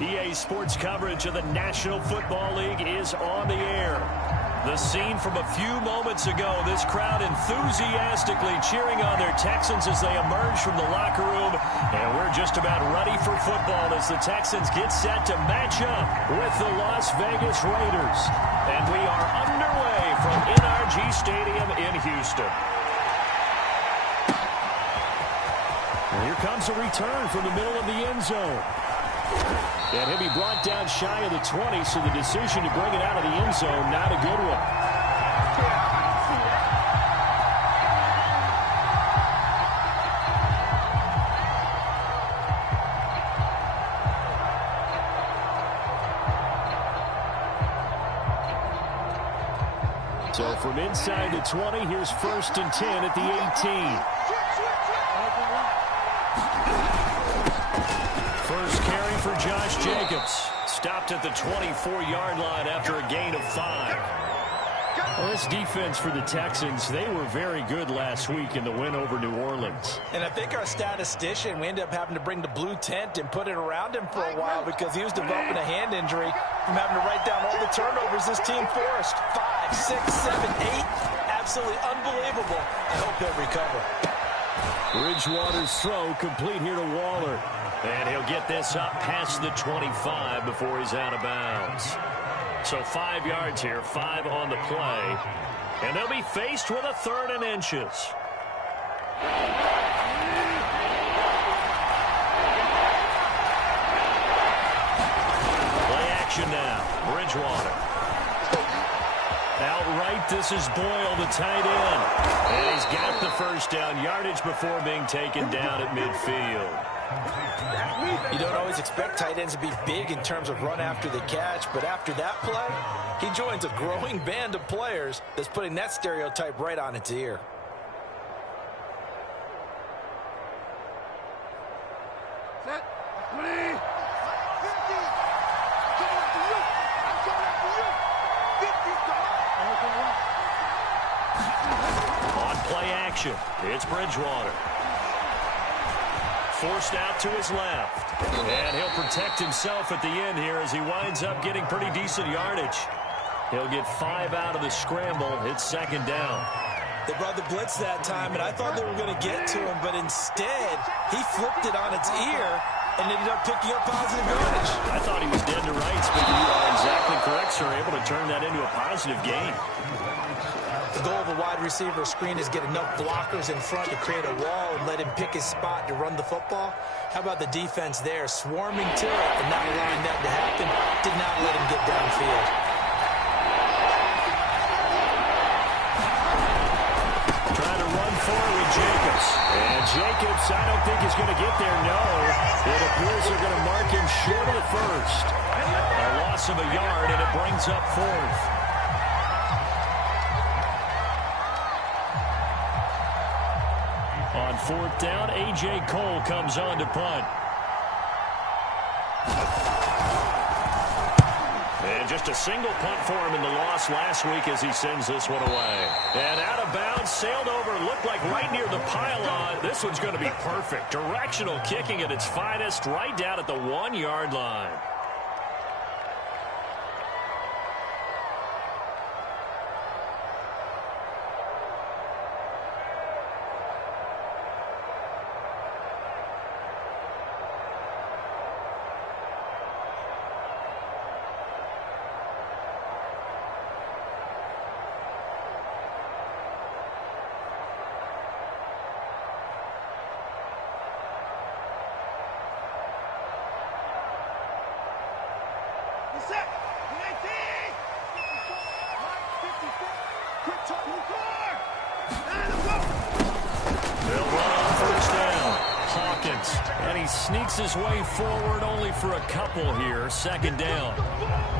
EA Sports coverage of the National Football League is on the air. The scene from a few moments ago, this crowd enthusiastically cheering on their Texans as they emerge from the locker room. And we're just about ready for football as the Texans get set to match up with the Las Vegas Raiders. And we are underway from NRG Stadium in Houston. And here comes a return from the middle of the end zone. And he'll be brought down shy of the 20, so the decision to bring it out of the end zone, not a good one. So from inside the 20, here's 1st and 10 at the 18. First carry for Josh Jacobs. Stopped at the 24-yard line after a gain of 5. Well, this defense for the Texans, they were very good last week in the win over New Orleans. And I think our statistician, we ended up having to bring the blue tent and put it around him for a while because he was developing a hand injury from having to write down all the turnovers this team forced. 5, 6, 7, 8. Absolutely unbelievable. I hope he'll recover. Bridgewater's throw complete here to Waller. And he'll get this up past the 25 before he's out of bounds. So 5 yards here, 5 on the play. And they'll be faced with a 3rd and inches. Play action now. Bridgewater. Outright, this is Boyle, the tight end. And he's got the first down yardage before being taken down at midfield. You don't always expect tight ends to be big in terms of run after the catch, but after that play, he joins a growing band of players that's putting that stereotype right on its ear. On play action, it's Bridgewater. Forced out to his left. And he'll protect himself at the end here as he winds up getting pretty decent yardage. He'll get 5 out of the scramble. It's 2nd down. They brought the blitz that time, and I thought they were going to get to him, but instead, he flipped it on its ear and ended up picking up positive yardage. I thought he was dead to rights, but you are exactly correct, sir. Able to turn that into a positive gain. The goal of a wide receiver screen is get enough blockers in front to create a wall and let him pick his spot to run the football. How about the defense there, swarming to it and not allowing that to happen? Did not let him get downfield. Trying to run forward with Jacobs. And Jacobs, I don't think he's going to get there, no. It appears they're going to mark him short of the first. A loss of a yard, and it brings up 4th. On 4th down, A.J. Cole comes on to punt. And just a single punt for him in the loss last week as he sends this one away. And out of bounds, sailed over, looked like right near the pylon. This one's going to be perfect. Directional kicking at its finest, right down at the 1-yard line. And he sneaks his way forward only for a couple here. 2nd down.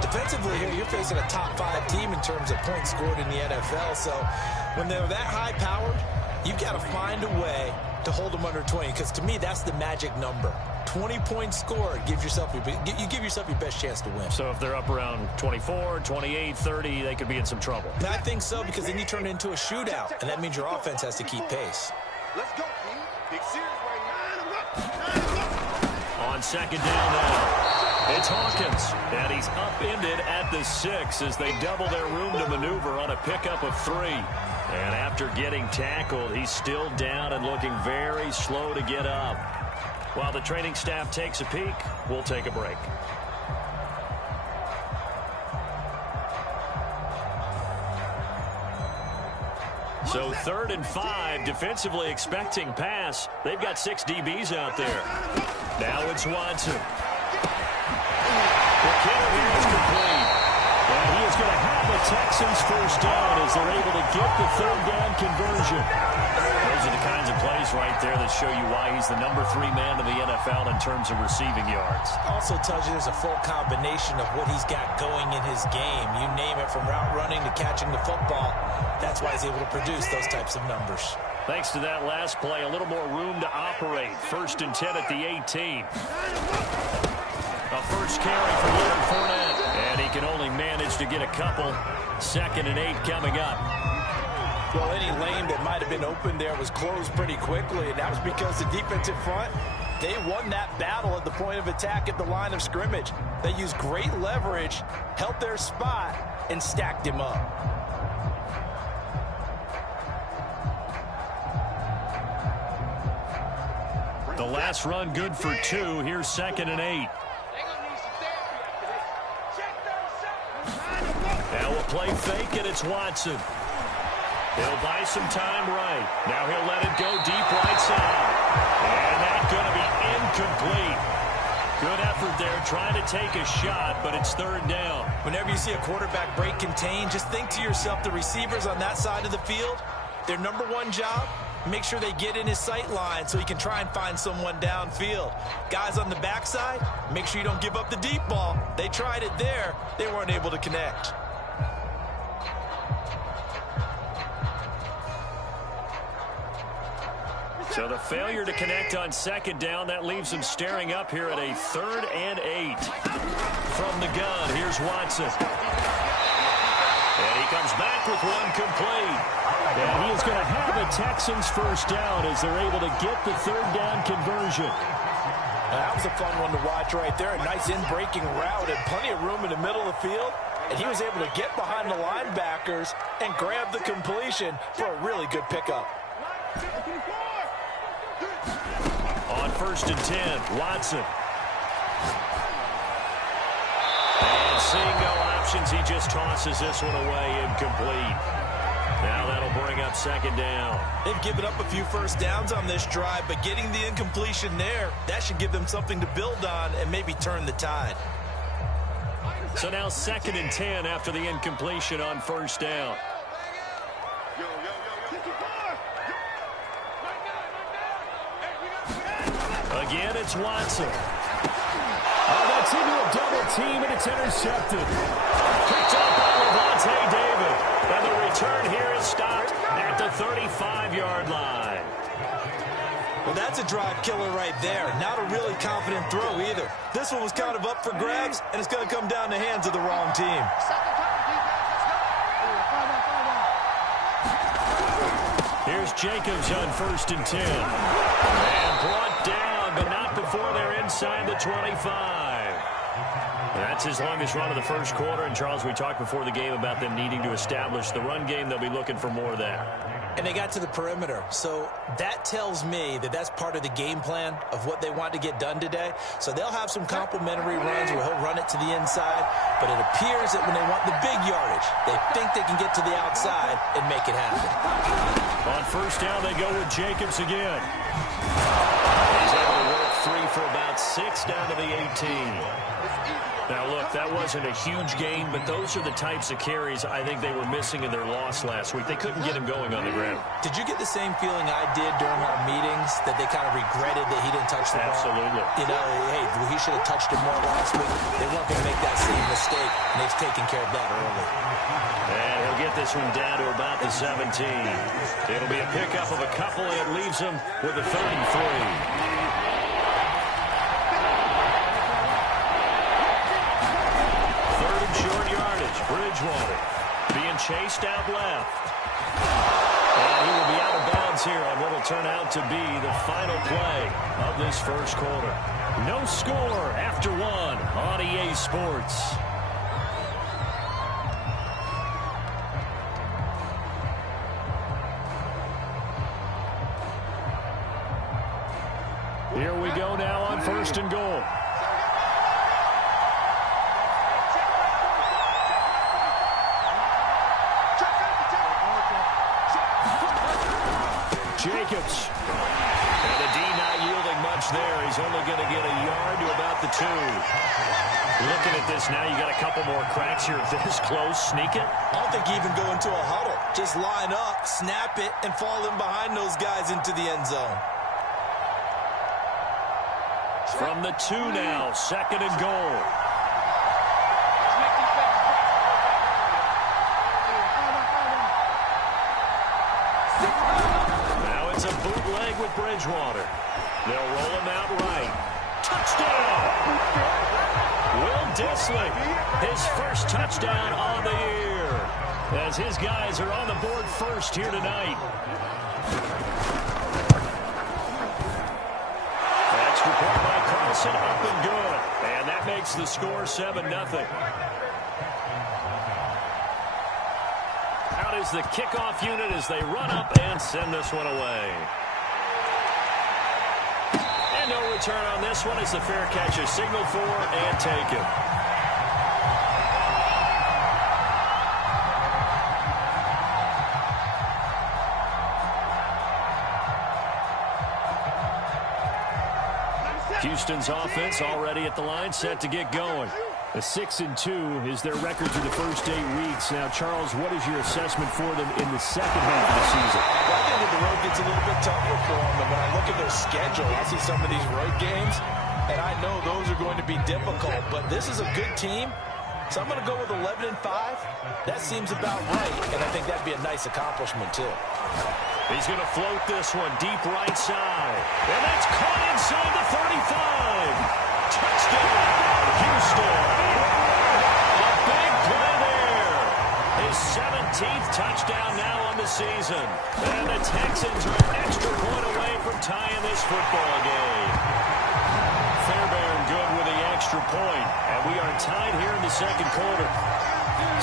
Defensively here, you're facing a top 5 team in terms of points scored in the NFL. So when they're that high-powered, you've got to find a way to hold them under 20. Because to me, that's the magic number. 20 points scored, you give yourself your best chance to win. So if they're up around 24, 28, 30, they could be in some trouble. I think so, because then you turn it into a shootout, and that means your offense has to keep pace. Let's go, team. Big series right now. On 2nd down now. It's Hawkins, and he's upended at the 6 as they double their room to maneuver on a pickup of 3. And after getting tackled, he's still down and looking very slow to get up. While the training staff takes a peek, we'll take a break. So 3rd and 5, defensively expecting pass. They've got 6 DBs out there. Now it's Watson. The kick here is complete. And he is going to have the Texans first down as they're able to get the 3rd down conversion. Those are the kinds of plays right there that show you why he's the number 3 man in the NFL in terms of receiving yards. Also tells you there's a full combination of what he's got going in his game. You name it, from route running to catching the football. That's why he's able to produce those types of numbers. Thanks to that last play, a little more room to operate. 1st and 10 at the 18. A first carry for Leonard Fournette. And he can only manage to get a couple. 2nd and 8 coming up. Well, any lane that might have been open there was closed pretty quickly, and that was because the defensive front, they won that battle at the point of attack at the line of scrimmage. They used great leverage, held their spot, and stacked him up. The last run good for 2. Here's 2nd and 8. Now we'll play fake, and it's Watson. He'll buy some time right. Now he'll let it go deep right side. And that's going to be incomplete. Good effort there, trying to take a shot, but it's 3rd down. Whenever you see a quarterback break contain, just think to yourself, the receivers on that side of the field, their number 1 job, make sure they get in his sight line so he can try and find someone downfield. Guys on the backside, make sure you don't give up the deep ball. They tried it there. They weren't able to connect. So the failure to connect on 2nd down, that leaves them staring up here at a 3rd and 8. From the gun, here's Watson. And he comes back with one complete. And he is going to have the Texans first down as they're able to get the 3rd down conversion. That was a fun one to watch right there. A nice in-breaking route and plenty of room in the middle of the field. And he was able to get behind the linebackers and grab the completion for a really good pickup. On 1st and 10, Watson. And seeing no options, he just tosses this one away, incomplete. Now that'll bring up 2nd down. They've given up a few first downs on this drive, but getting the incompletion there, that should give them something to build on and maybe turn the tide. So now 2nd and 10 after the incompletion on 1st down. Again, it's Watson. Oh, that's into a double team, and it's intercepted. Picked up by Levante David. And the return here is stopped at the 35-yard line. Well, that's a drive killer right there. Not a really confident throw either. This one was kind of up for grabs, and it's going to come down the hands of the wrong team. Here's Jacobs on 1st and 10. And brought down, but not before they're inside the 25. That's his longest run of the first quarter. And, Charles, we talked before the game about them needing to establish the run game. They'll be looking for more of that. And they got to the perimeter. So that tells me that that's part of the game plan of what they want to get done today. So they'll have some complimentary runs where he'll run it to the inside. But it appears that when they want the big yardage, they think they can get to the outside and make it happen. On 1st down, they go with Jacobs again. He's able to work free for about 6 down to the 18. Now, look, that wasn't a huge gain, but those are the types of carries I think they were missing in their loss last week. They couldn't get him going on the ground. Did you get the same feeling I did during our meetings, that they kind of regretted that he didn't touch the ball? Absolutely. You know, hey, he should have touched it more last week. They weren't going to make that same mistake, and they've taken care of that early. And he'll get this one down to about the 17. It'll be a pickup of a couple, and it leaves him with a 33. Short yardage, Bridgewater being chased out left. And he will be out of bounds here on what will turn out to be the final play of this first quarter. No score after one on EA Sports. Here we go now on 1st and goal. Jacobs. And the D not yielding much there. He's only going to get a yard to about the 2. Looking at this now, you got a couple more cracks here. This close, sneak it. I don't think you even go into a huddle. Just line up, snap it, and fall in behind those guys into the end zone. From the 2 now, 2nd and goal. Now it's a bootleg with Bridgewater. They'll roll him out right. Touchdown! Will Dissly, his first touchdown on the year, as his guys are on the board first here tonight. Extra point by Carlson, up and good. And that makes the score 7-0. Out is the kickoff unit as they run up and send this one away. And no return on this one as the fair catch is signaled for and taken. Houston's offense already at the line, set to get going. A 6-2 is their record through the first 8 weeks. Now, Charles, what is your assessment for them in the second half of the season? Well, I think that the road gets a little bit tougher for them. And when I look at their schedule, I see some of these road games, and I know those are going to be difficult. But this is a good team, so I'm going to go with 11-5. That seems about right, and I think that'd be a nice accomplishment, too. He's going to float this one deep right side. And that's caught inside the 35. Touchdown, Houston. A big play there. His 17th touchdown now on the season. And the Texans are an extra point away from tying this football game. Fairbairn good with the extra point. And we are tied here in the second quarter.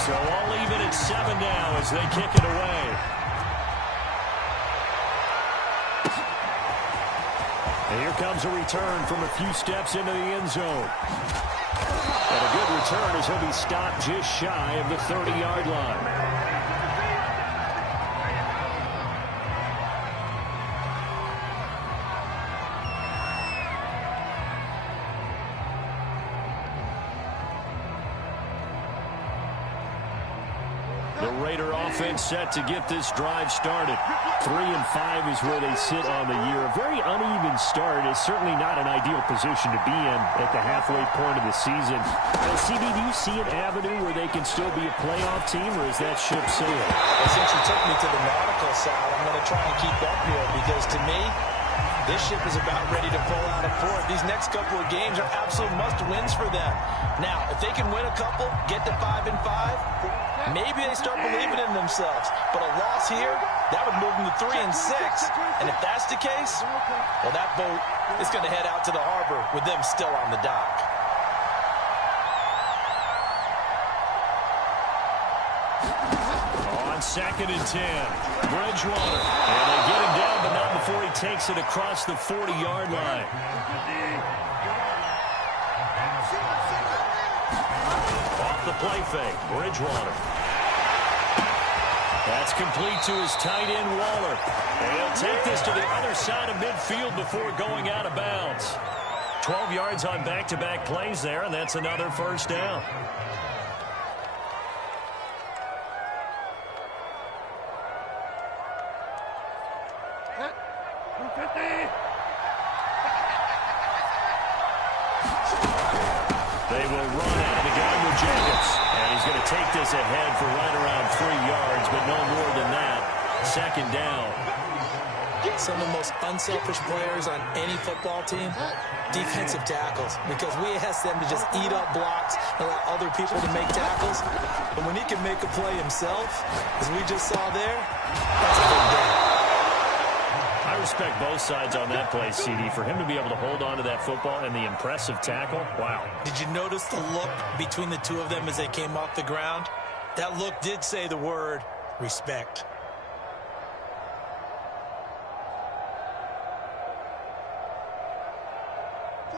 So all even at 7 now as they kick it away. And here comes a return from a few steps into the end zone. And a good return as he'll be stopped just shy of the 30-yard line. The Raider offense set to get this drive started. 3-5 is where they sit on the year. A very uneven start is certainly not an ideal position to be in at the halfway point of the season. CD, do you see an avenue where they can still be a playoff team, or is that ship sailed? Well, since you took me to the nautical side, I'm going to try and keep up here because to me, this ship is about ready to pull out a port. These next couple of games are absolute must-wins for them. Now, if they can win a couple, get to 5-5, maybe they start believing in themselves. But a loss here, that would move them to 3-6. And if that's the case, well, that boat is going to head out to the harbor with them still on the dock. On 2nd and 10, Bridgewater. And they get him down, but not before he takes it across the 40-yard line. Off the play fake, Bridgewater. That's complete to his tight end, Waller. And he'll take this to the other side of midfield before going out of bounds. 12 yards on back-to-back plays there, and that's another first down. They will run out of the gun with Jacobs. And he's going to take this ahead for right around 3 yards, but no more than that. 2nd down. Some of the most unselfish players on any football team, defensive tackles, because we ask them to just eat up blocks and allow other people to make tackles. But when he can make a play himself, as we just saw there, that's a big deal. I respect both sides on that play, CD. For him to be able to hold on to that football and the impressive tackle, wow. Did you notice the look between the two of them as they came off the ground? That look did say the word respect.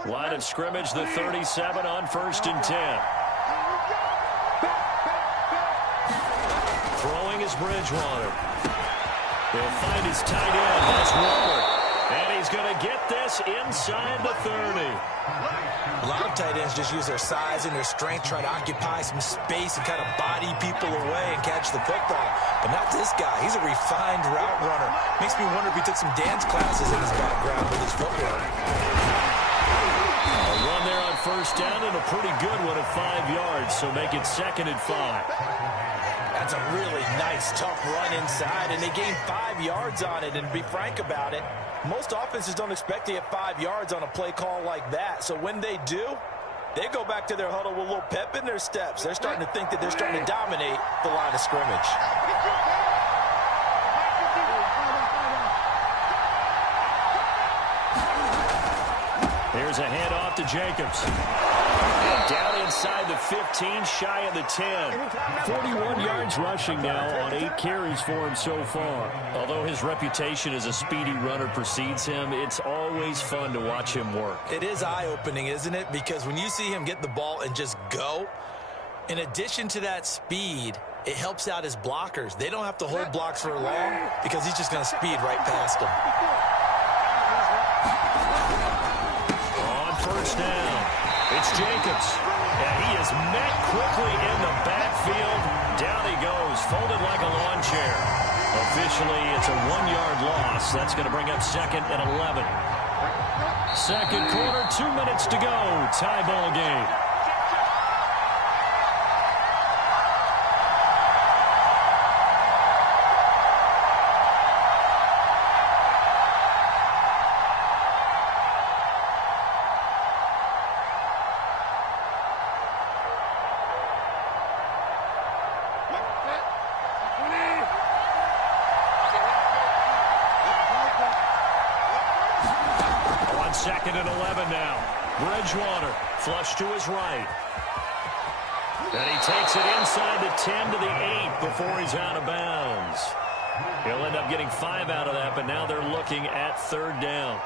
Line of scrimmage, the 37 on 1st and 10. Throwing is Bridgewater. He'll find his tight end. That's Waller. And he's going to get this inside the 30. A lot of tight ends just use their size and their strength, try to occupy some space and kind of body people away and catch the football. But not this guy. He's a refined route runner. Makes me wonder if he took some dance classes in his background with his footwork. A run there on 1st down and a pretty good one at 5 yards, so make it 2nd and 5. That's a really nice, tough run inside, and they gained 5 yards on it. And to be frank about it, most offenses don't expect to get 5 yards on a play call like that. So when they do, they go back to their huddle with a little pep in their steps. They're starting to think that they're starting to dominate the line of scrimmage. Here's a handoff to Jacobs. And down inside the 15, shy of the 10. 41 yards rushing now on 8 carries for him so far. Although his reputation as a speedy runner precedes him, it's always fun to watch him work. It is eye-opening, isn't it? Because when you see him get the ball and just go, in addition to that speed, it helps out his blockers. They don't have to hold blocks for long because he's just going to speed right past them. First down. It's Jacobs. And he is met quickly in the backfield. Down he goes, folded like a lawn chair. Officially, it's a 1-yard loss. That's going to bring up 2nd and 11. Second quarter, 2 minutes to go. Tie ball game. Second and 11 now. Bridgewater flush to his right. And he takes it inside the 10 to the 8 before he's out of bounds. He'll end up getting 5 out of that, but now they're looking at 3rd down.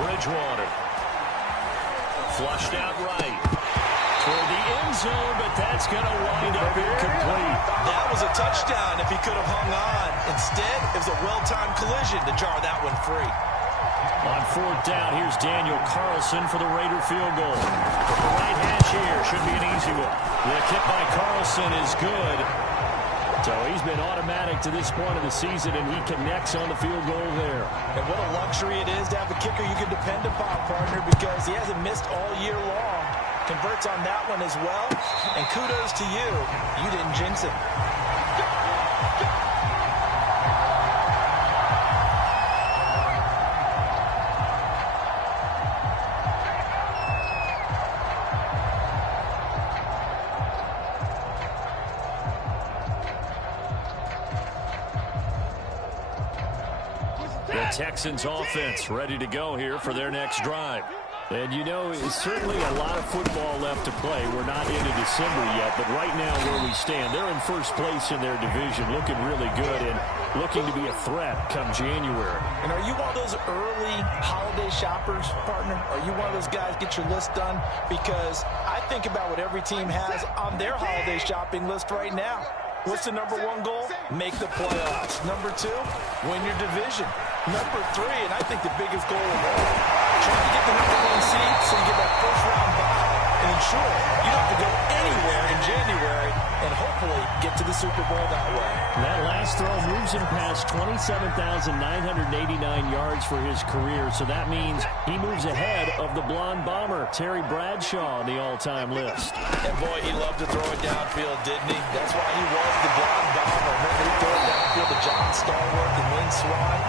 Bridgewater. Flushed out right. Toward the end zone, but that's going to wind up incomplete. That was a touchdown if he could have hung on. Instead, it was a well-timed collision to jar that one free. On 4th down, here's Daniel Carlson for the Raider field goal. The right hash here should be an easy one. The kick by Carlson is good. So he's been automatic to this point of the season, and he connects on the field goal there. And what a luxury it is to have a kicker you can depend upon, partner, because he hasn't missed all year long. Converts on that one as well. And kudos to you. You didn't jinx it. Texans offense ready to go here for their next drive. And you know, it's certainly a lot of football left to play. We're not into December yet, but right now where we stand, they're in first place in their division, looking really good and looking to be a threat come January. And are you one of those early holiday shoppers, partner? Are you one of those guys get your list done? Because I think about what every team has on their holiday shopping list right now. What's the number 1 goal? Make the playoffs. Number 2, win your division. Number 3, and I think the biggest goal of all, trying to get the number 1 seed so you get that first-round bye and ensure you don't have to go anywhere in January and hopefully get to the Super Bowl that way. That last throw moves cruising past 27,989 yards for his career, so that means he moves ahead of the blonde bomber, Terry Bradshaw, on the all-time list. And boy, he loved to throw it downfield, didn't he? That's why he was the blonde bomber. Remember, he threw it downfield to John Stallworth and Lynn Swann.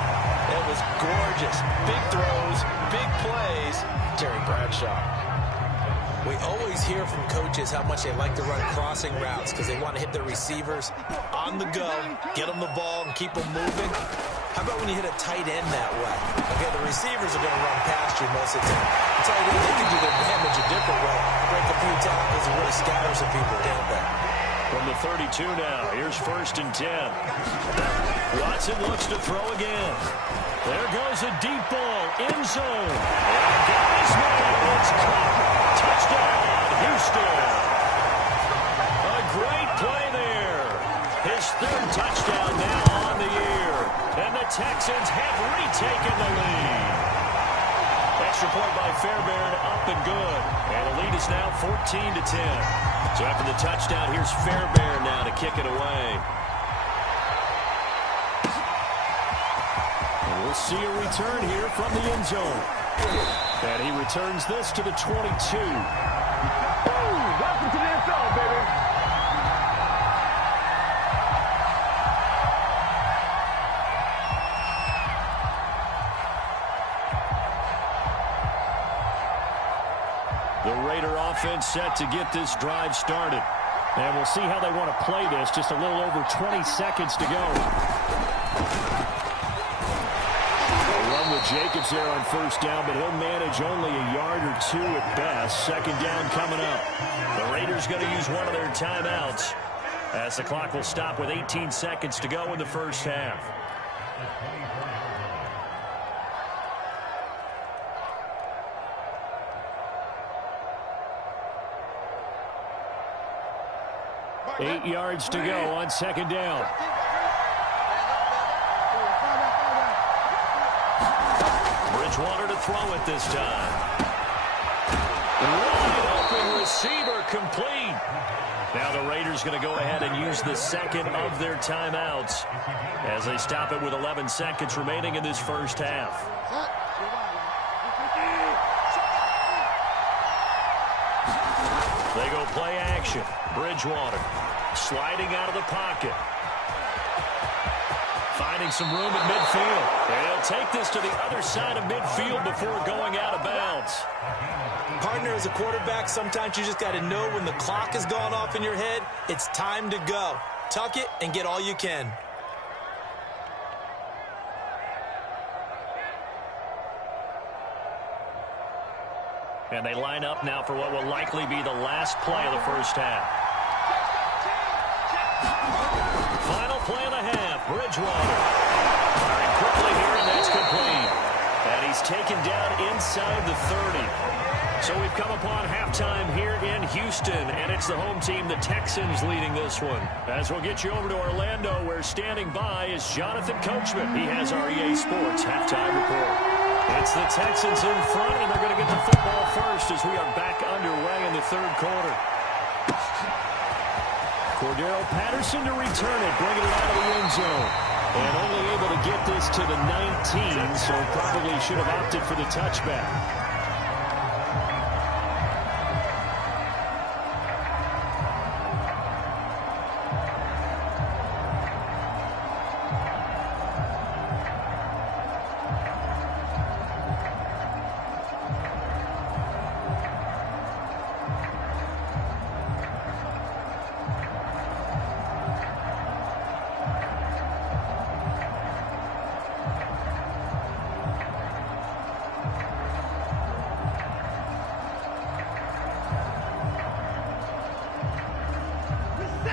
It was gorgeous. Big throws, big plays. Terry Bradshaw. We always hear from coaches how much they like to run crossing routes because they want to hit their receivers on the go, get them the ball, and keep them moving. How about when you hit a tight end that way? Okay, the receivers are going to run past you most of the time. The tight end, they can do their damage a different way, break a few tackles and really scatter some people, can't they? From the 32 now, here's 1st and 10. Watson looks to throw again. There goes a deep ball, end zone. And guys, it's caught. Touchdown, Houston. A great play there. His 3rd touchdown now on the year. And the Texans have retaken the lead. Extra point by Fairbairn, up and good. And the lead is now 14-10. So after the touchdown, here's Fairbairn now to kick it away. And we'll see a return here from the end zone. And he returns this to the 22. Welcome to the NFL, baby. The Raider offense set to get this drive started. And we'll see how they want to play this. Just a little over 20 seconds to go. Run with Jacobs there on 1st down, but he'll manage only a yard or 2 at best. 2nd down coming up. The Raiders going to use one of their timeouts as the clock will stop with 18 seconds to go in the 1st half. Eight yards to go on 2nd down. Bridgewater to throw it this time. Wide open receiver complete. Now the Raiders going to go ahead and use the 2nd of their timeouts as they stop it with 11 seconds remaining in this 1st half. They go play action. Bridgewater sliding out of the pocket. Finding some room at midfield. And he'll take this to the other side of midfield before going out of bounds. Partner, as a quarterback, sometimes you just got to know when the clock has gone off in your head, it's time to go. Tuck it and get all you can. And they line up now for what will likely be the last play of the 1st half. Final play of the half, Bridgewater. Firing quickly here, and that's complete. And he's taken down inside the 30. So we've come upon halftime here in Houston, and it's the home team, the Texans, leading this one. As we'll get you over to Orlando, where standing by is Jonathan Coachman. He has our EA Sports halftime report. It's the Texans in front, and they're going to get the football first as we are back underway in the 3rd quarter. Cordero Patterson to return it, bringing it out of the end zone. And only able to get this to the 19, so probably should have opted for the touchback.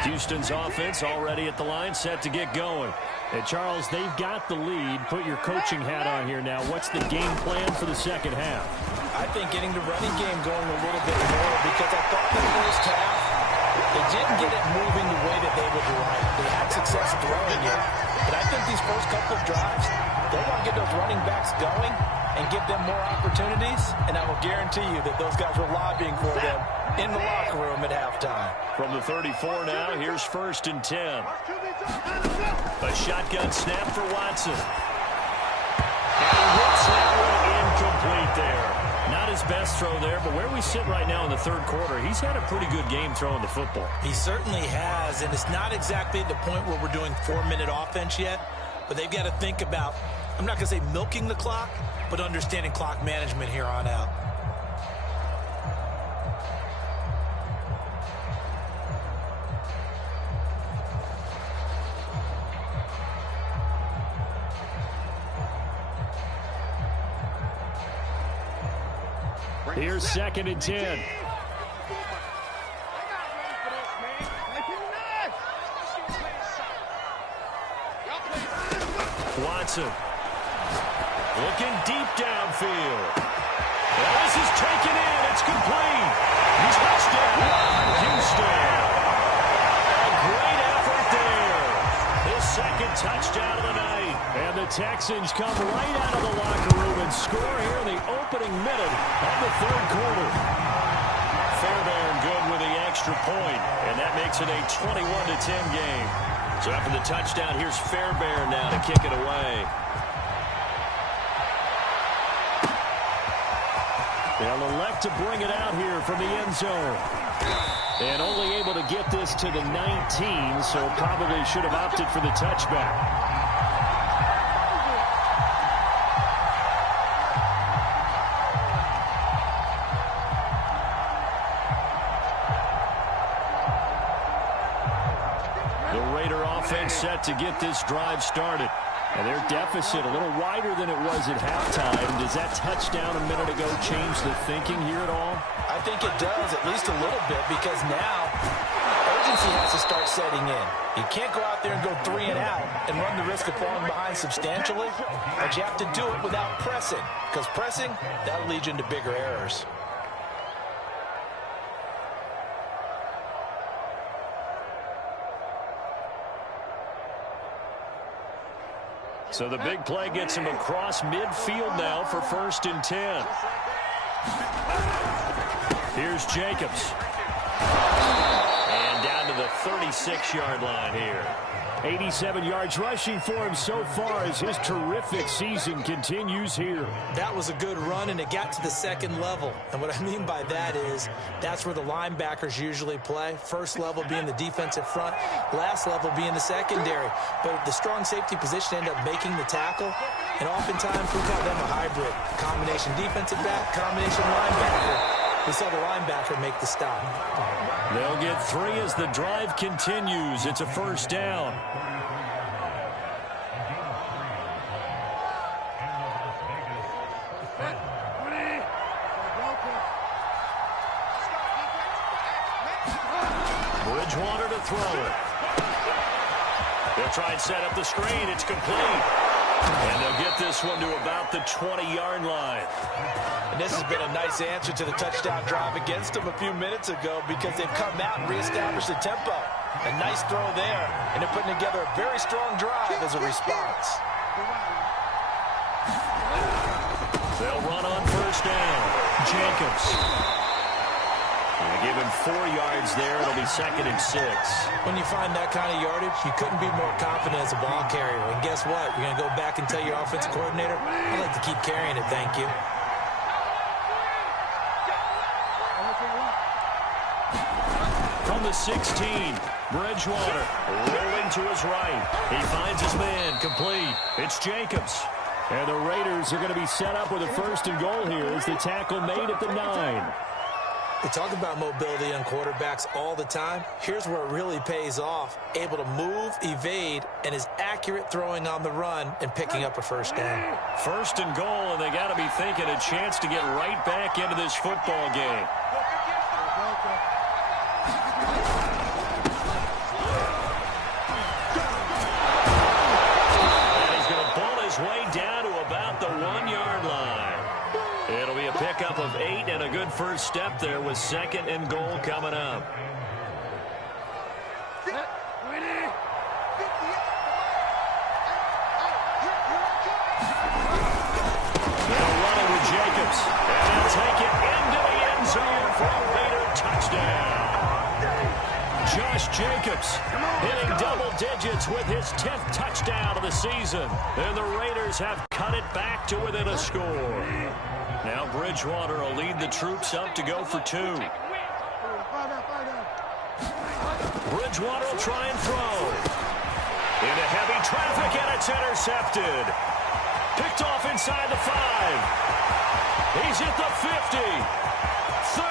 Houston's offense already at the line, set to get going. And Charles, they've got the lead. Put your coaching hat on here now. What's the game plan for the 2nd half? I think getting the running game going a little bit more, because I thought in the 1st half they didn't get it moving the way that they would like. They had success throwing it. But I think these first couple of drives, they want to get those running backs going and give them more opportunities, and I will guarantee you that those guys were lobbying for them in the locker room at halftime. From the 34 now, here's 1st and 10. A shotgun snap for Watson. And he hits that one incomplete there. Not his best throw there, but where we sit right now in the 3rd quarter, he's had a pretty good game throwing the football. He certainly has, and it's not exactly the point where we're doing 4-minute offense yet, but they've got to think about, I'm not going to say milking the clock, but understanding clock management here on out. Here's 2nd and 10. Watson looking deep downfield. This is taken in. It's complete. Touchdown, Houston. A great effort there. His 2nd touchdown of the night. And the Texans come right out of the locker room and score here in the opening minute of the 3rd quarter. Fairbairn good with the extra point, and that makes it a 21-10 game. So after the touchdown, here's Fairbairn now to kick it away. They'll elect to bring it out here from the end zone. And only able to get this to the 19, so probably should have opted for the touchback. Set to get this drive started. And their deficit a little wider than it was at halftime. Does that touchdown a minute ago change the thinking here at all? I think it does, at least a little bit, because now urgency has to start setting in. You can't go out there and go 3 and out and run the risk of falling behind substantially, but you have to do it without pressing, because pressing, that'll lead you into bigger errors. So the big play gets him across midfield now for 1st and 10. Here's Jacobs. And down to the 36-yard line here. 87 yards rushing for him so far as his terrific season continues here. That was a good run, and it got to the 2nd level. And what I mean by that is that's where the linebackers usually play. First level being the defensive front, last level being the secondary. But the strong safety position ended up making the tackle. And oftentimes we call them a hybrid. Combination defensive back, combination linebacker. We saw the linebacker make the stop. They'll get 3 as the drive continues. It's a 1st down. Bridgewater to throw it. They'll try and set up the screen. It's complete. And they'll get this one to about the 20-yard line. And this has been a nice answer to the touchdown drive against them a few minutes ago, because they've come out and reestablished the tempo. A nice throw there, and they're putting together a very strong drive as a response. They'll run on 1st down. Jacobs. Give him 4 yards there. It'll be 2nd and 6. When you find that kind of yardage, you couldn't be more confident as a ball carrier. And guess what? You're going to go back and tell your offensive coordinator, I'd like to keep carrying it, thank you. From the 16, Bridgewater rolling to his right. He finds his man, complete. It's Jacobs. And the Raiders are going to be set up with a 1st and goal here as the tackle made at the 9. We talk about mobility on quarterbacks all the time. Here's where it really pays off. Able to move, evade, and is accurate throwing on the run and picking up a 1st down. 1st and goal, and they got to be thinking a chance to get right back into this football game. And he's going to ball his way down to about the 1-yard line. It'll be a pickup of 8 and a good first step there with 2nd and goal coming up. They'll run Jacobs. And he'll take it into the end zone for a Raider touchdown. Josh Jacobs hitting double digits with his 10th touchdown of the season. And the Raiders have cut it back to within a score. Now Bridgewater will lead the troops up to go for 2. Bridgewater will try and throw. Into heavy traffic, and it's intercepted. Picked off inside the 5. He's at the 50, 30,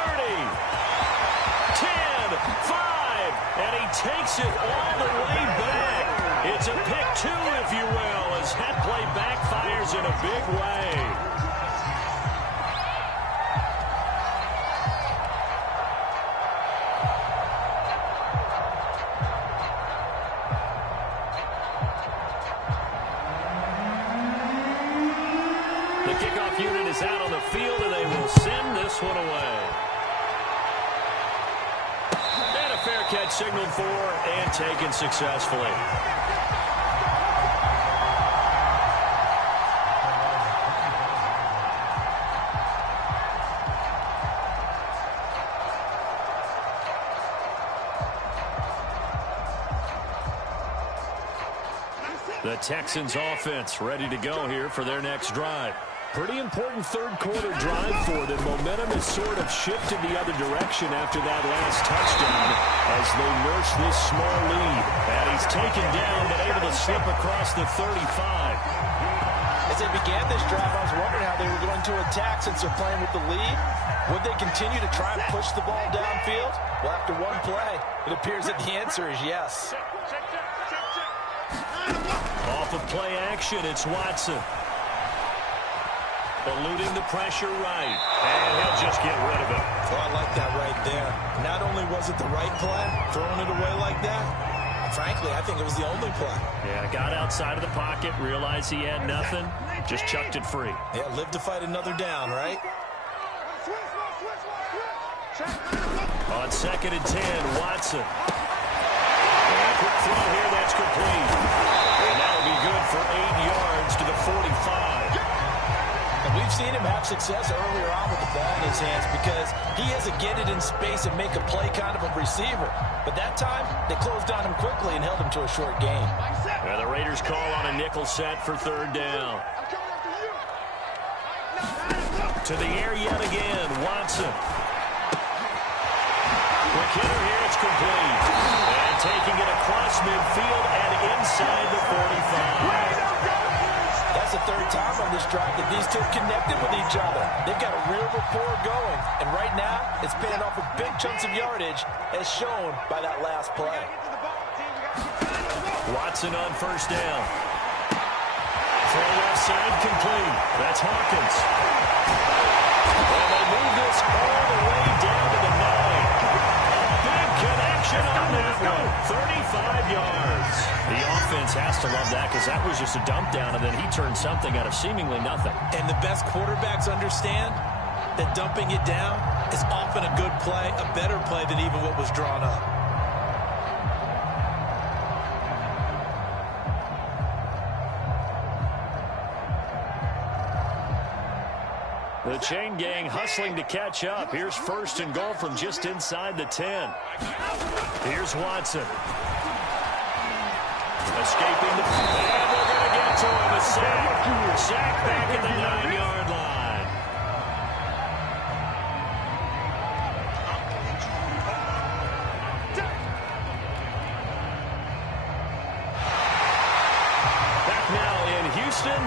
10, 5, and he takes it all the way back. It's a pick 2, if you will, as that play backfires in a big way. The kickoff unit is out on the field, and they will send this one away. And a fair catch signaled for and taken successfully. The Texans offense ready to go here for their next drive. Pretty important third-quarter drive for them. Momentum has sort of shifted the other direction after that last touchdown as they nurse this small lead. And he's taken down but able to slip across the 35. As they began this drive, I was wondering how they were going to attack since they're playing with the lead. Would they continue to try and push the ball downfield? Well, after one play, it appears that the answer is yes. Off of play action, it's Watson. Eluding the pressure right. And he'll just get rid of it. Oh, I like that right there. Not only was it the right play, throwing it away like that, frankly, I think it was the only play. Yeah, got outside of the pocket, realized he had nothing, just chucked it free. Yeah, live to fight another down, right? On 2nd and 10, Watson. And a quick throw here, that's complete. And that'll be good for 8 yards to the 45. And we've seen him have success earlier on with the ball in his hands because he is a get it in space and make a play kind of a receiver. But that time, they closed on him quickly and held him to a short gain. And the Raiders call on a nickel set for 3rd down. To the air yet again, Watson. Quick hitter here, it's complete. And taking it across midfield and inside the 45. That's the 3rd time on this drive that these two connected with each other. They've got a real rapport going. And right now, it's paying off with big chunks of yardage as shown by that last play. Watson on 1st down. Throw left side complete. That's Hawkins. And they move this all the way down to the 9. Big connection on that one. 35 yards. The offense has to love that because that was just a dump down, and then he turned something out of seemingly nothing. And the best quarterbacks understand that dumping it down is often a good play, a better play than even what was drawn up. The chain gang hustling to catch up. Here's 1st and goal from just inside the 10. Here's Watson. Escaping the... And they're going to get to him. A sack. Sack back at the 9-yard line. Back now in Houston.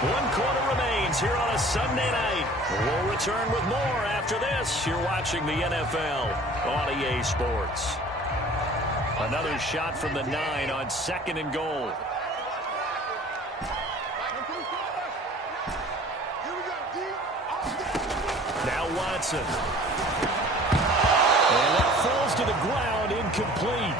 1 quarter remains here on a Sunday night. We'll return with more after this. You're watching the NFL on EA Sports. Another shot from the 9 on 2nd and goal. Now Watson. And that falls to the ground, incomplete.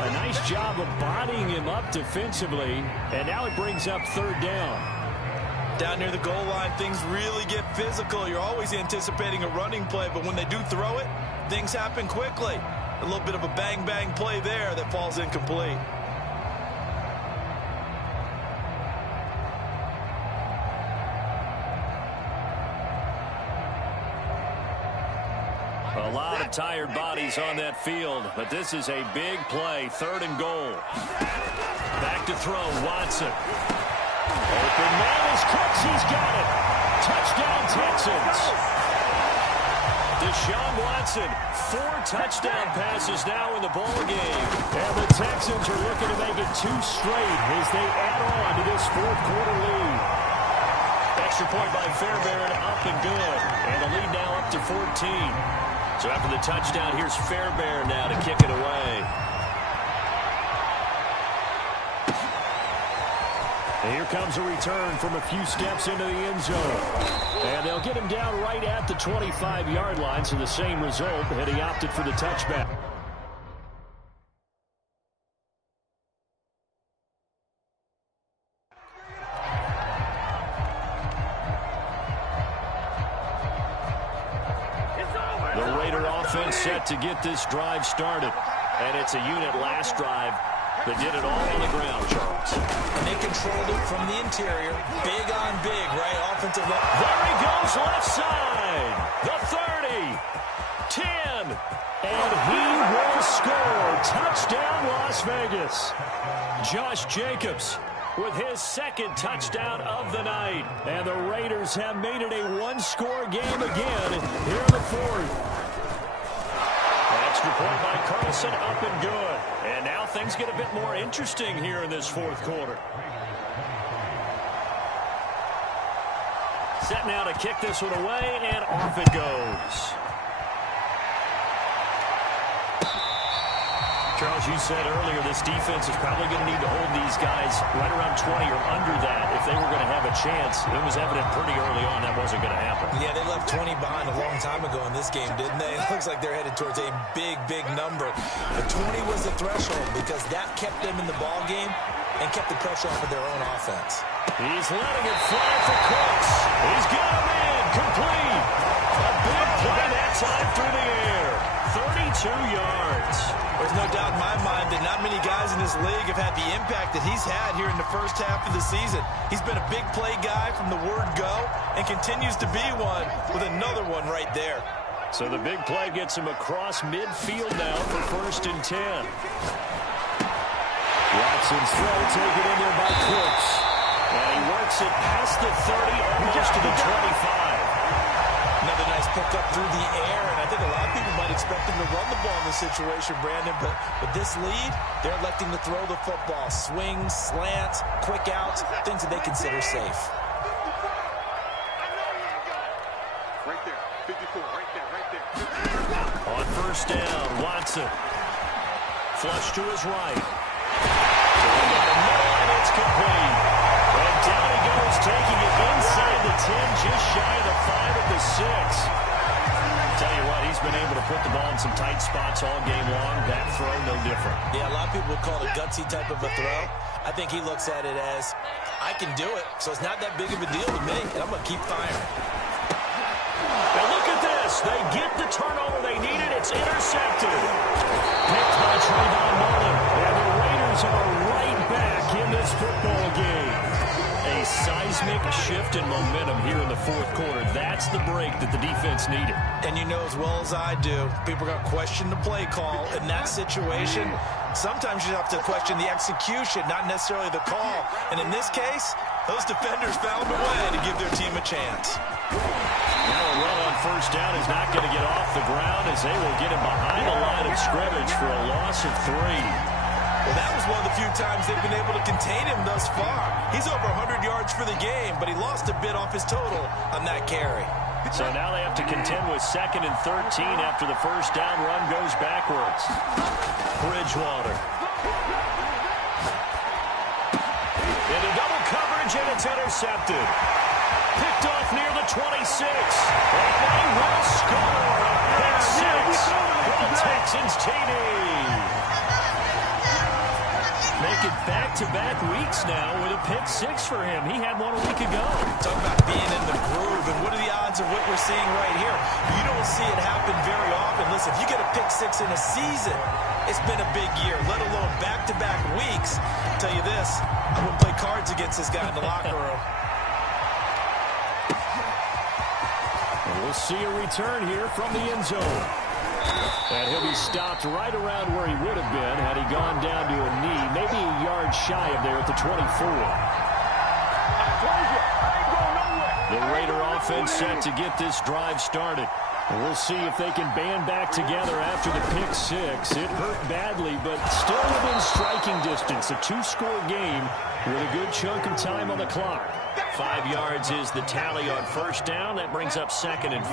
A nice job of bodying him up defensively. And now it brings up 3rd down. Down near the goal line, things really get physical. You're always anticipating a running play, but when they do throw it, things happen quickly. A little bit of a bang-bang play there that falls incomplete. A lot of tired bodies on that field, but this is a big play, 3rd and goal. Back to throw, Watson. Open man is Cooks, he's got it. Touchdown, Texans. Deshaun Watson, 4 touchdown passes now in the ball game. And the Texans are looking to make it 2 straight as they add on to this 4th quarter lead. Extra point by Fairbairn, up and good. And the lead now up to 14. So after the touchdown, here's Fairbairn now to kick it away. And here comes a return from a few steps into the end zone. And they'll get him down right at the 25-yard line, so the same result, and he opted for the touchback. The Raider offense set to get this drive started. And it's a unit last drive that did it all on the ground, Charles. And they controlled it from the interior. Big on big, right? Offensive line. There he goes, left side. The 30. 10. And he will score. Touchdown, Las Vegas. Josh Jacobs with his 2nd touchdown of the night. And the Raiders have made it a 1-score game again here in the 4th. Extra point by Carlson, up and good. And now things get a bit more interesting here in this 4th quarter. Set now to kick this one away, and off it goes. Charles, you said earlier this defense is probably going to need to hold these guys right around 20 or under that if they were going to have a chance. It was evident pretty early on that wasn't going to happen. Yeah, they left 20 behind a long time ago in this game, didn't they? It looks like they're headed towards a big, big number. But 20 was the threshold because that kept them in the ball game and kept the pressure off of their own offense. He's letting it fly for Cooks. He's got him in, complete. A big play that time through the air. 32 yards. There's no doubt in my mind that not many guys in this league have had the impact that he's had here in the first half of the season. He's been a big play guy from the word go and continues to be one with another one right there. So the big play gets him across midfield now for 1st and 10. Watson's throw taken in there by Cooks. And he works it past the 30, almost to the 25. Another nice pickup through the air, and I think a lot of people might expect him to run the ball in this situation, Brandon, but with this lead, they're electing to throw the football. Swings, slants, quick outs, things that they consider safe. Right there, 54, right there. On 1st down, Watson. Flush to his right. And it's complete. And down he goes, taking it inside the 10, just shy of the 5 at the 6. Tell you what, he's been able to put the ball in some tight spots all game long. That throw, no different. Yeah, a lot of people would call it a gutsy type of a throw. I think he looks at it as, I can do it, so it's not that big of a deal to me, and I'm going to keep firing. Now look at this. They get the turnover they needed. It's intercepted. Picked by Trayvon Mullen. And the Raiders are right back in this football game. A seismic shift in momentum here in the 4th quarter. That's the break that the defense needed. And you know as well as I do, people are going to question the play call in that situation. Sometimes you have to question the execution, not necessarily the call. And in this case, those defenders found a way to give their team a chance. Now a run on 1st down is not going to get off the ground as they will get him behind the line of scrimmage for a loss of 3. Well, that was one of the few times they've been able to contain him thus far. He's over 100 yards for the game, but he lost a bit off his total on that carry. So now they have to contend with 2nd and 13 after the 1st down run goes backwards. Bridgewater. Into double coverage, and it's intercepted. Picked off near the 26. And they will score. Pick 6 for the Texans TD. Make it back-to-back weeks now with a pick 6 for him. He had one a week ago. Talk about being in the groove, and what are the odds of what we're seeing right here? You don't see it happen very often. Listen, if you get a pick 6 in a season, it's been a big year, let alone back-to-back weeks. I'll tell you this, I wouldn't play cards against this guy in the locker room. And we'll see a return here from the end zone. And he'll be stopped right around where he would have been had he gone down to a knee, maybe a yard shy of there at the 24. The Raider offense set to get this drive started. We'll see if they can band back together after the pick six. It hurt badly, but still within striking distance. A two-score game with a good chunk of time on the clock. 5 yards is the tally on first down. That brings up 2nd and 5.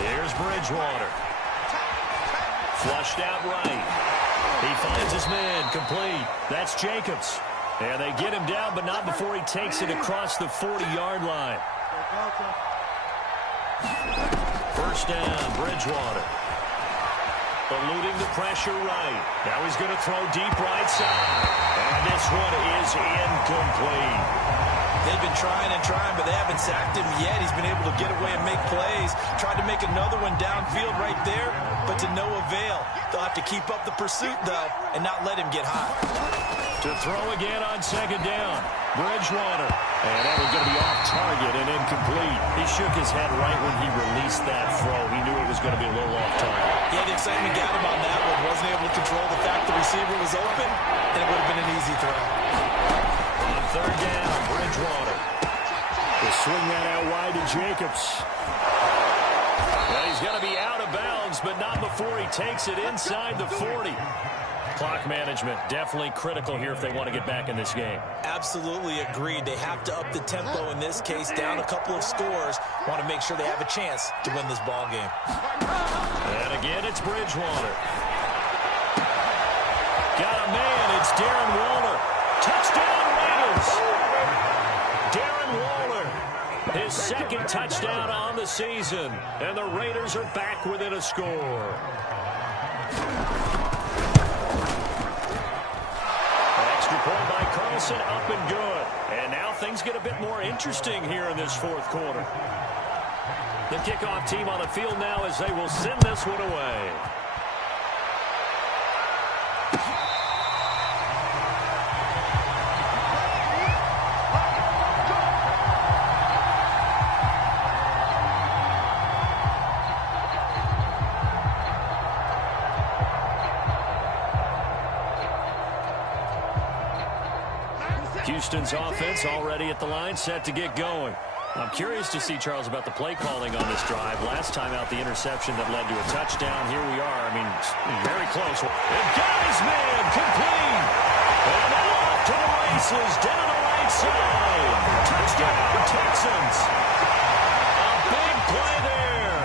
Here's Bridgewater. Flushed out right. He finds his man, complete. That's Jacobs. And they get him down, but not before he takes it across the 40-yard line. First down, Bridgewater. Eluding the pressure right. Now he's going to throw deep right side. And this one is incomplete. They've been trying and trying, but they haven't sacked him yet. He's been able to get away and make plays. Tried to make another one downfield right there, but to no avail. They'll have to keep up the pursuit, though, and not let him get hot. To throw again on 2nd down. Bridgewater. And that was going to be off target and incomplete. He shook his head right when he released that throw. He knew it was going to be a little off target. Yeah, the excitement got him on that one. Wasn't able to control the fact the receiver was open, and it would have been an easy throw. On 3rd down, Bridgewater. Will swing that out wide to Jacobs. Well, he's going to be out of bounds, but not before he takes it inside the 40. Clock management definitely critical here if they want to get back in this game. Absolutely agreed. They have to up the tempo in this case, down a couple of scores. Want to make sure they have a chance to win this ball game. And again, it's Bridgewater. Got a man. It's Darren Waller. Touchdown, Raiders. Darren Waller, his 2nd touchdown on the season. And the Raiders are back within a score. Point by Carlson, up and good. And now things get a bit more interesting here in this 4th quarter. The kickoff team on the field now as they will send this one away. Houston's offense already at the line, set to get going. I'm curious to see, Charles, about the play calling on this drive. Last time out, the interception that led to a touchdown. Here we are. I mean, very close. And got his man, complete. And now off to the races, down the right side. Touchdown, Texans. A big play there.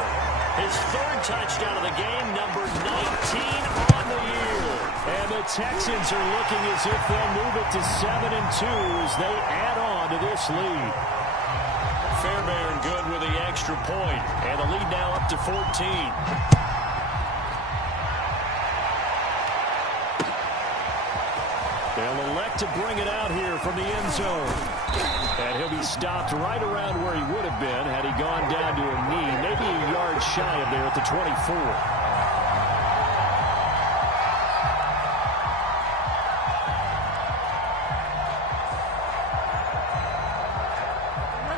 His 3rd touchdown of the game, number 19 on the year. And the Texans are looking as if they'll move it to 7-2 as they add on to this lead. Fairbairn good with the extra point, and the lead now up to 14. They'll elect to bring it out here from the end zone. And he'll be stopped right around where he would have been had he gone down to a knee, maybe a yard shy of there at the 24.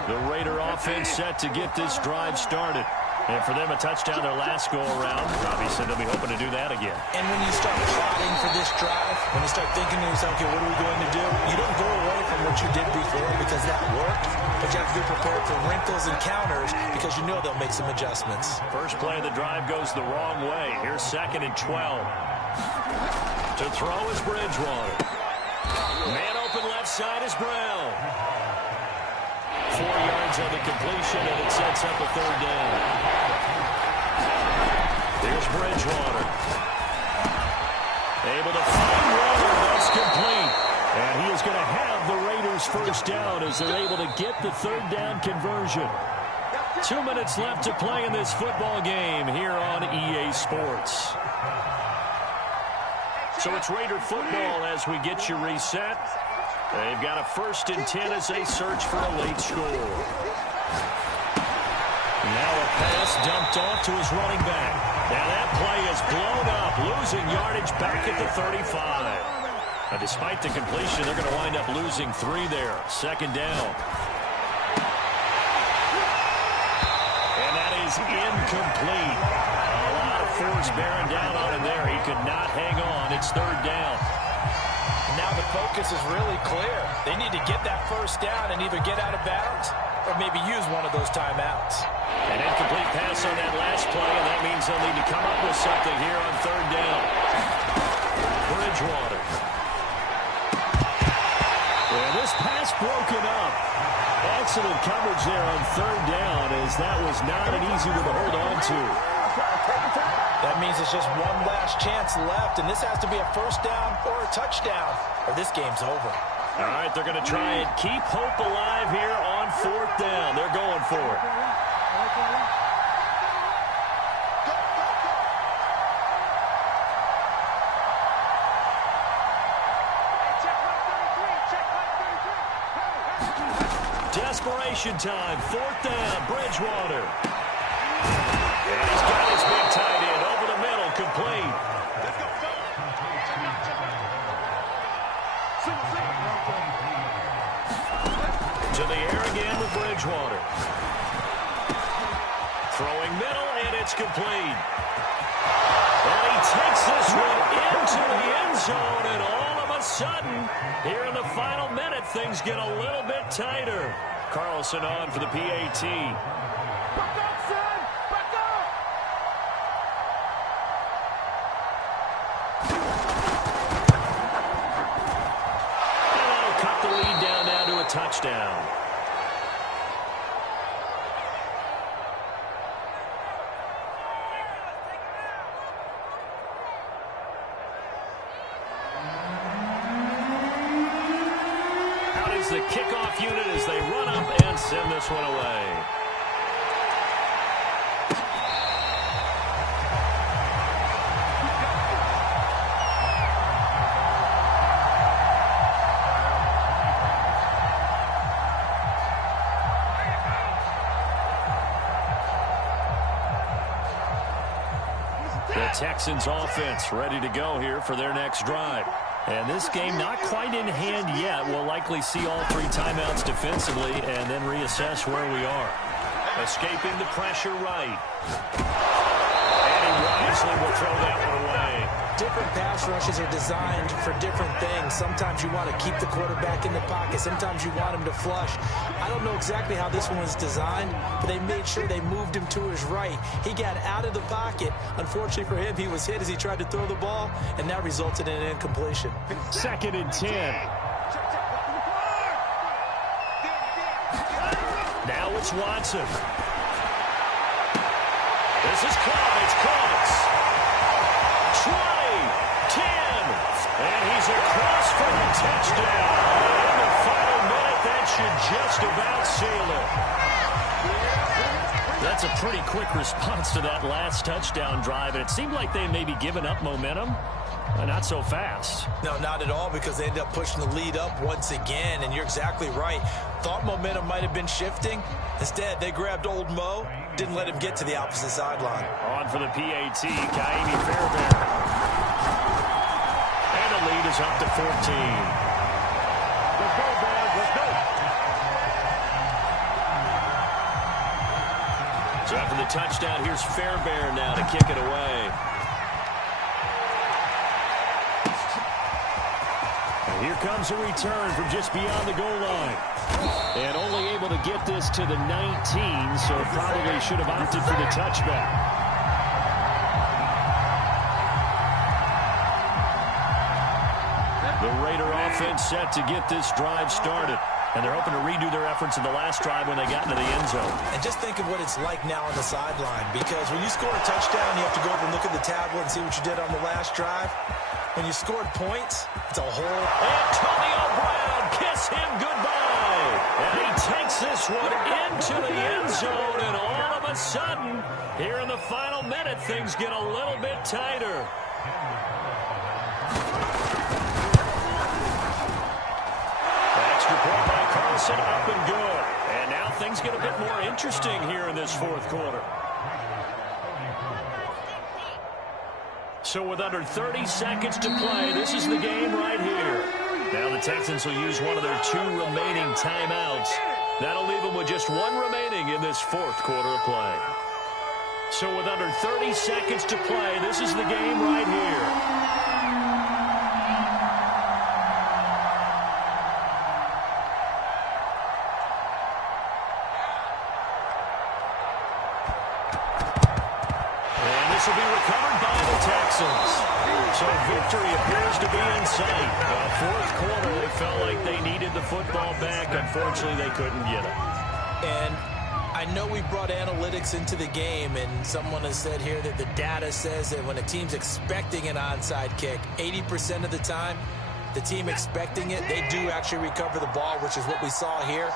The Raider offense set to get this drive started. And for them, a touchdown their last go-around. Obviously, they'll be hoping to do that again. And when you start plotting for this drive, when you start thinking to yourself, okay, what are we going to do? You don't go away from what you did before because that worked. But you have to be prepared for wrinkles and counters because you know they'll make some adjustments. First play of the drive goes the wrong way. Here's 2nd and 12. To throw is Bridgewater. Man open left side is Brown. 4 yards on the completion, and it sets up a 3rd down. Here's Bridgewater. Able to find Waller. That's complete. And he is going to have the Raiders' first down as they're able to get the 3rd down conversion. 2 minutes left to play in this football game here on EA Sports. So it's Raider football as we get you reset. They've got a 1st and 10 as they search for a late score. Now a pass dumped off to his running back. Now that play is blown up, losing yardage back at the 35. Now, despite the completion, they're going to wind up losing 3 there. 2nd down. is incomplete. A lot of force bearing down on him there. He could not hang on. It's third down. Now the focus is really clear. They need to get that first down and either get out of bounds or maybe use one of those timeouts. An incomplete pass on that last play, and that means they'll need to come up with something here on third down. Bridgewater. Well, this pass broken up. Excellent coverage there on third down, as that was not an easy one to hold on to. That means it's just one last chance left, and this has to be a first down or a touchdown, or this game's over. All right, they're going to try and keep hope alive here on fourth down. They're going for it. Desperation time, fourth down, Bridgewater. And he's got his big tight end over the middle, complete. To the air again with Bridgewater. Throwing middle, and it's complete. And he takes this one into the end zone, and all of a sudden, here in the final minute, things get a little bit tighter. Carlson on for the PAT. Back up, son! Back up! And that'll cut the lead down now to a touchdown. Out is the kickoff unit as they run up and send this one away. The Texans offense ready to go here for their next drive. And this game not quite in hand yet. We'll likely see all three timeouts defensively and then reassess where we are. Escaping the pressure right. And he wisely will throw that one away. Different pass rushes are designed for different things. Sometimes you want to keep the quarterback in the pocket. Sometimes you want him to flush. I don't know exactly how this one was designed, but they made sure they moved him to his right. He got out of the pocket. Unfortunately for him, he was hit as he tried to throw the ball, and that resulted in an incompletion. 2nd and 10. Now it's Watson. This is caught. It's close. 20, 10, and he's across for a touchdown. In the final minute, that should just about seal it. That's a pretty quick response to that last touchdown drive, and it seemed like they may be giving up momentum. Not so fast. No, not at all, because they ended up pushing the lead up once again, and you're exactly right. Thought momentum might have been shifting. Instead, they grabbed old Mo, didn't let him get to the opposite sideline. On for the PAT, Kaimi Fairbairn. And the lead is up to 14. Let's go, boys. Let's go. So after the touchdown, here's Fairbairn now to kick it away. And here comes a return from just beyond the goal line. And only able to get this to the 19, so probably should have opted for the touchback. The Raider offense set to get this drive started. And they're hoping to redo their efforts in the last drive when they got into the end zone. And just think of what it's like now on the sideline, because when you score a touchdown, you have to go over and look at the tablet and see what you did on the last drive. When you scored points, it's a whole... Antonio Brown, kiss him goodbye. And he takes this one into the end zone, and all of a sudden, here in the final minute, things get a little bit tighter. Extra point by Carlson, up and good. And now things get a bit more interesting here in this fourth quarter. So with under 30 seconds to play, this is the game right here. Now the Texans will use one of their 2 remaining timeouts. That'll leave them with just 1 remaining in this fourth quarter of play. So with under 30 seconds to play, this is the game right here. This will be recovered by the Texans. So victory appears to be in sight. Fourth quarter, they felt like they needed the football back. Unfortunately, they couldn't get it. And I know we brought analytics into the game, and someone has said here that the data says that when a team's expecting an onside kick, 80% of the time, the team expecting it, they do actually recover the ball, which is what we saw here.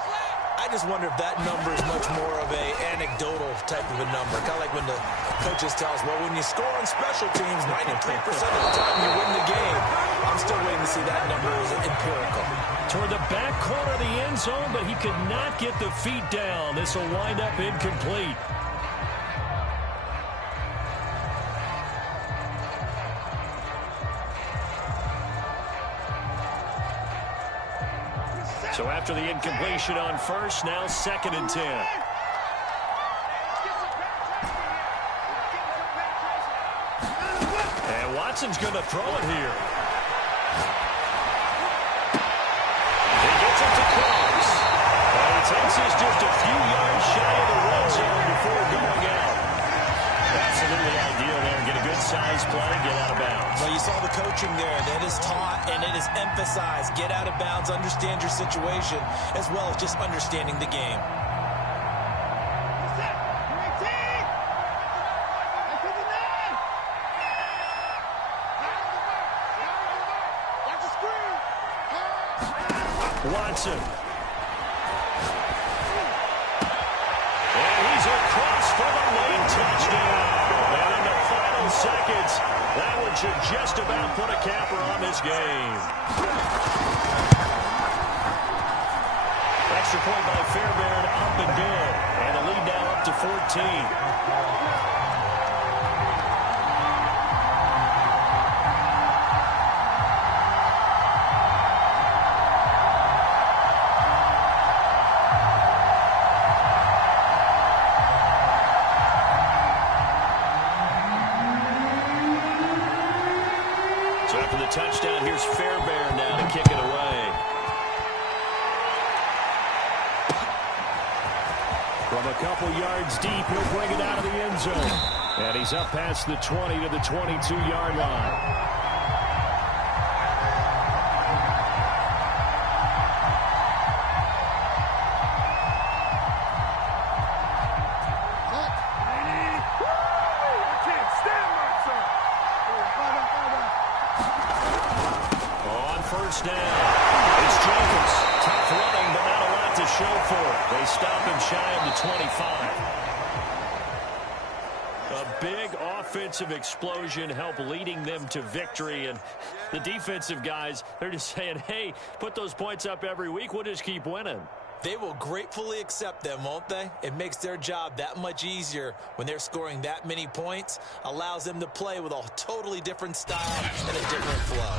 I just wonder if that number is much more of a anecdotal type of a number. Kind of like when the coaches tell us, well, when you score on special teams, 93% of the time you win the game. I'm still waiting to see that number is empirical. Toward the back corner of the end zone, but he could not get the feet down. This will wind up incomplete. So after the incompletion on first, now 2nd and 10. And Watson's going to throw it here. He gets it to Cross. And he takes us just a few yards shy of the red zone before going out. Absolutely ideal there. Get a good size play, get out of bounds. Well, you saw the coaching there. That is taught and it is emphasized. Get out of bounds, understand your situation, as well as just understanding the game. Watson. And he's across for the late touchdown. And in the final seconds, that one should just about put a capper on this game. Extra point by Fairbairn, up and good. And the lead now up to 14. So after the touchdown, here's Fairbairn now to kick it away. From a couple yards deep, he'll bring it out of the end zone. And he's up past the 20 to the 22-yard line. First down. It's Jenkins. Tough running, but not a lot to show for it. They stop him shy of the 25. A big offensive explosion helped leading them to victory. And the defensive guys, they're just saying, hey, put those points up every week. We'll just keep winning. They will gratefully accept them, won't they? It makes their job that much easier when they're scoring that many points. Allows them to play with a totally different style and a different flow.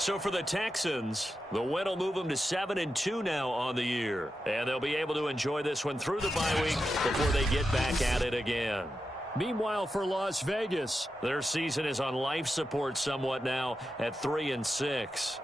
So for the Texans, the win will move them to 7-2 now on the year. And they'll be able to enjoy this one through the bye week before they get back at it again. Meanwhile, for Las Vegas, their season is on life support somewhat now at 3-6.